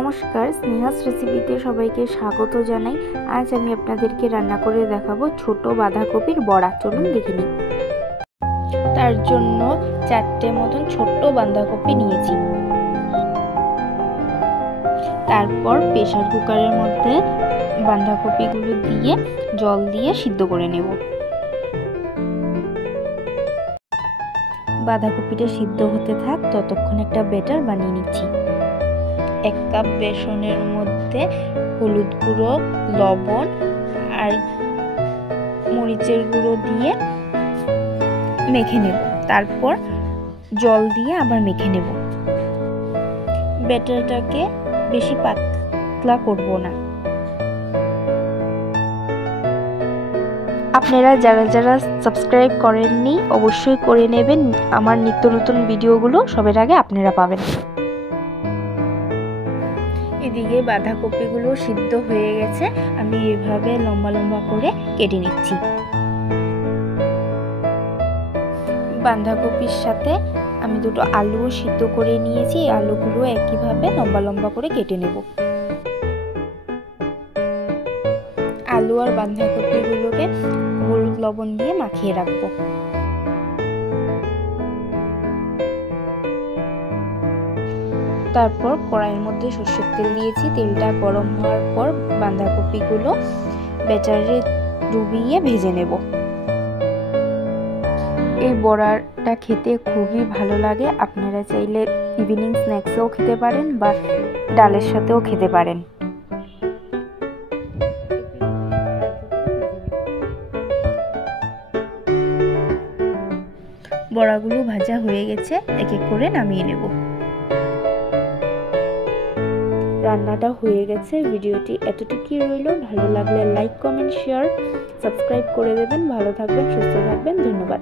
নমস্কার, স্নেহাস রেসিপিতে সবাইকে স্বাগত জানাই। আজ আমি আপনাদেরকে রান্না করে দেখাবো ছোট বাঁধাকপির বড়া। চলুন দেখে নিই। তার জন্য 4টে মতন ছোট্ট বাঁধাকপি নিয়েছি। তারপর প্রেসার কুকারের মধ্যে বাঁধাকপিগুলো দিয়ে জল দিয়ে সিদ্ধ করে নেব। বাঁধাকপিটা সিদ্ধ হতে থাক, ততক্ষণ একটা ব্যাটার বানিয়ে নিচ্ছি। 1 কাপ বেসনের মধ্যে হলুদ গুঁড়ো, লবণ আর মরিচের গুঁড়ো দিয়ে মেখে নেব। তারপর জল দিয়ে আবার মেখে নেব। ব্যাটারটাকে বেশি পাতলা করব না। আপনারা যারা যারা সাবস্ক্রাইব করেননি অবশ্যই করে নেবেন। আমার নিত্য নতুন ভিডিওগুলো সবার আগে আপনারা পাবেন। এদিকে বাঁধাকপিগুলো সিদ্ধ হয়ে গেছে, আমি এভাবে লম্বা লম্বা করে কেটে নিচ্ছি। বাঁধাকপির সাথে আমি দুটো আলুও সিদ্ধ করে নিয়েছি। আলুগুলো একইভাবে লম্বা লম্বা করে কেটে নেব। আলু আর বাঁধাকপিগুলোকে হলুদ লবণ দিয়ে মাখিয়ে রাখবো। তারপর কড়াইয়ের মধ্যে সরষের তেল দিয়েছি। তেলটা গরম হওয়ার পর বাঁধাকপিগুলো ব্যাটারে ডুবিয়ে ভেজে নেব। এই বড়াটা খেতে খুবই ভালো লাগে। আপনারা চাইলে ইভিনিং স্ন্যাক্সেও খেতে পারেন বা ডালের সাথেও খেতে পারেন। বড়াগুলো ভাজা হয়ে গেছে, এক এক করে নামিয়ে নেব। রান্নাটা হয়ে গেছে। ভিডিওটি এতটুকুই রইল। ভালো লাগলে লাইক, কমেন্ট, শেয়ার, সাবস্ক্রাইব করে দেবেন। ভালো থাকবেন, সুস্থ থাকবেন। ধন্যবাদ।